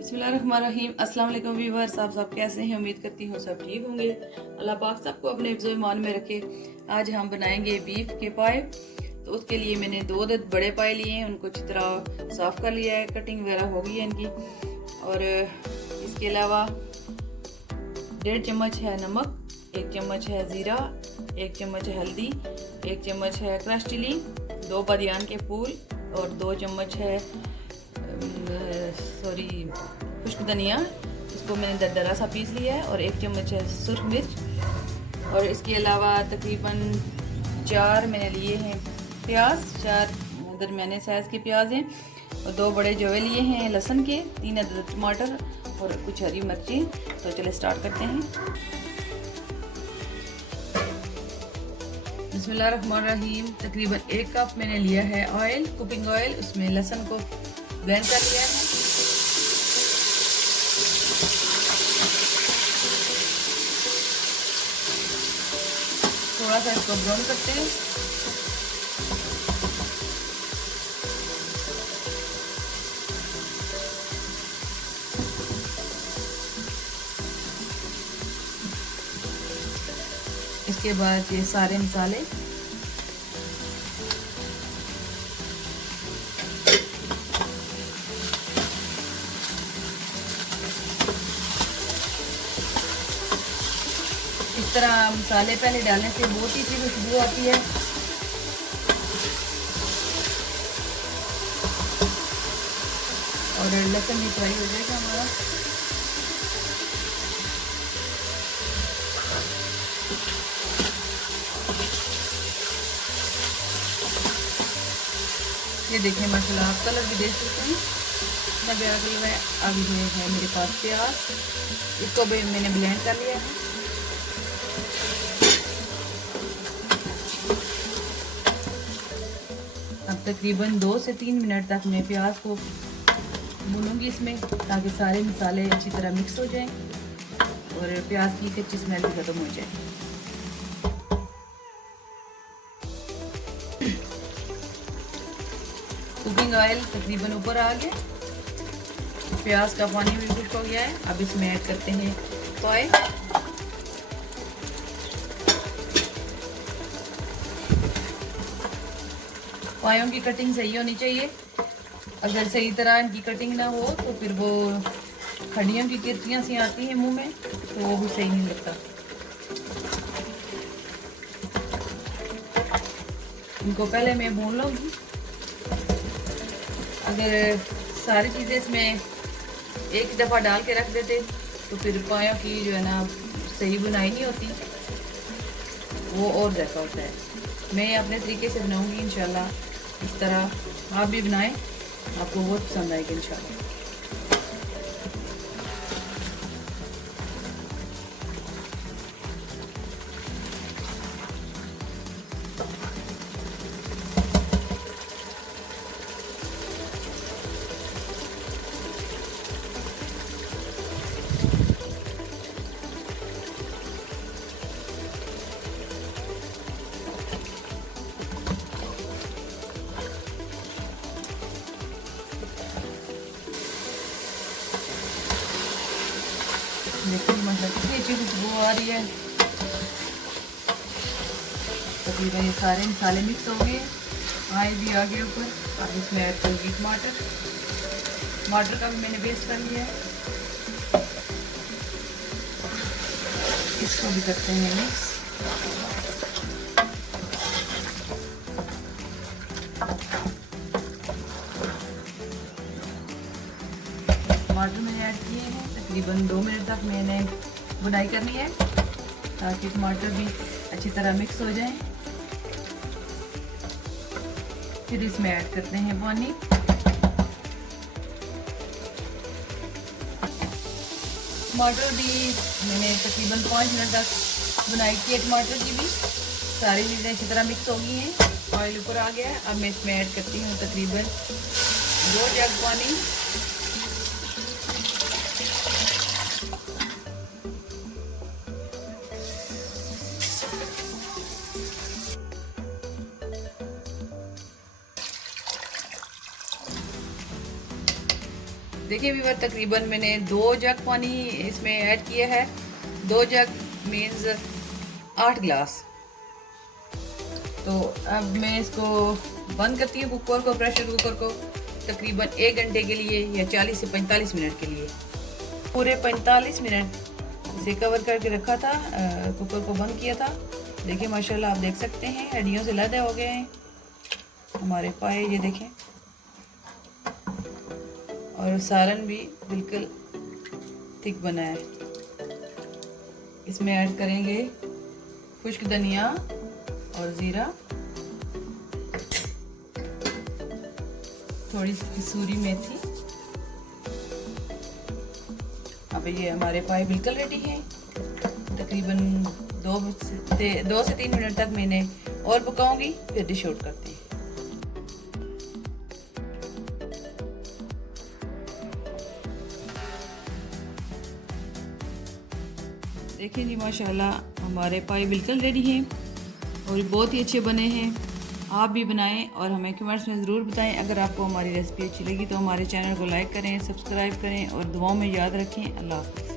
बिस्मिल्लाहिर्रहमानिर्रहीम। अस्सलाम वालेकुम व्यूअर्स, आप सब कैसे हैं? उम्मीद करती हूँ सब ठीक होंगे। अल्लाह पाक सबको अपने हिफ्ज़ व ईमान में रखे। आज हम बनाएंगे बीफ के पाए। तो उसके लिए मैंने 2 बड़े पाए लिए हैं, उनको अच्छी तरह साफ़ कर लिया है, कटिंग वगैरह हो गई है इनकी। और इसके अलावा 1.5 चम्मच है नमक, 1 चम्मच है ज़ीरा, 1 चम्मच है हल्दी, 1 चम्मच है क्रश चिली, 2 बादियान के फूल और 2 चम्मच है खुश्क धनिया, इसको मैंने दरदरा सा पीस लिया है, और 1 चम्मच है सुर्ख मिर्च। और इसके अलावा तकरीबन 4 मैंने लिए हैं प्याज, 4 दरमियाने साइज़ के प्याज हैं, और 2 बड़े जवे लिए हैं लहसुन के, 3 अदद टमाटर और कुछ हरी मिर्ची। तो चले स्टार्ट करते हैं। बिस्मिल्लाहिर्रहमानिर्रहीम। तकरीबन 1 कप मैंने लिया है ऑयल, कुकिंग ऑयल। उसमें लहसुन को ब्लेंड कर लिया है। थोड़ा सा इसको ब्राउन करते हैं। इसके बाद ये सारे मसाले, इस तरह मसाले पहले डालने से बहुत ही अच्छी खुशबू आती है। और लहसुन भी फ्राई हो जाएगा हमारा। ये देखें माशाल्लाह, आप कलर भी देख सकते हैं, इतना प्यारा कलर है। अब ये है मेरे पास प्याज, इसको भी मैंने ब्लेंड कर लिया है। अब तकरीबन 2 से 3 मिनट तक मैं प्याज को भूनूंगी इसमें, ताकि सारे मसाले अच्छी तरह मिक्स हो जाएं और प्याज की कच्ची स्मेल भी ख़त्म हो जाए। कुकिंग ऑयल तकरीबन ऊपर आ गया, प्याज का पानी भी खुश्क हो गया है। अब इसमें ऐड करते हैं पाए। पायों की कटिंग सही होनी चाहिए। अगर सही तरह इनकी कटिंग ना हो तो फिर वो हड्डियों की किरचियाँ सी आती हैं मुंह में, तो वो भी सही नहीं लगता। इनको पहले मैं भून लूँगी। अगर सारी चीज़ें इसमें एक दफ़ा डाल के रख देते तो फिर पायों की जो है ना सही बुनाई नहीं होती, वो और ज़्यादा होता है। मैं अपने तरीके से बनाऊंगी इंशाल्लाह। इस तरह आप भी बनाएं, आपको बहुत पसंद आएगी इंशाल्लाह। देखिए मतलब कितनी अच्छी खुशबू आ रही है। तकरीबन ये सारे मसाले मिक्स हो गए, आए भी आ गए ऊपर। अब इसमें ऐड करूँगी टमाटर का भी मैंने पेस्ट कर लिया है। इसको भी करते हैं मिक्स। टमाटर मैंने ऐड किए हैं। तकरीबन 2 मिनट तक मैंने बुनाई करनी है, ताकि टमाटर भी अच्छी तरह मिक्स हो जाएं। फिर इसमें ऐड करते हैं पानी। टमाटर भी मैंने तकरीबन 5 मिनट तक बनाई की है। टमाटर की भी सारी चीज़ें अच्छी तरह मिक्स हो गई हैं, ऑयल ऊपर आ गया है। अब मैं इसमें ऐड करती हूँ तकरीबन 2 जग पानी। देखिए व्यूअर, तकरीबन मैंने 2 जग पानी इसमें ऐड किया है। 2 जग मीन्स 8 गिलास। तो अब मैं इसको बंद करती हूँ कुकर को, प्रेशर कुकर को, तकरीबन 1 घंटे के लिए या 40 से 45 मिनट के लिए। पूरे 45 मिनट से कवर करके रखा था, कुकर को बंद किया था। देखिए माशाल्लाह आप देख सकते हैं हड्डियों से लदे हो गए हैं हमारे पाए, ये देखें। और सालन भी बिल्कुल थिक बना है। इसमें ऐड करेंगे खुश्क धनिया और ज़ीरा, थोड़ी सी कसूरी मेथी। अब ये हमारे पाए बिल्कुल रेडी हैं। तकरीबन 2 से 3 मिनट तक मैंने और पकाऊंगी, फिर डिश आउट करते हैं। देखिए जी माशाल्लाह हमारे पाए बिल्कुल रेडी हैं और बहुत ही अच्छे बने हैं। आप भी बनाएं और हमें कमेंट्स में ज़रूर बताएं। अगर आपको हमारी रेसिपी अच्छी लगी तो हमारे चैनल को लाइक करें, सब्सक्राइब करें और दुआओं में याद रखें। अल्लाह हाफ़िज़।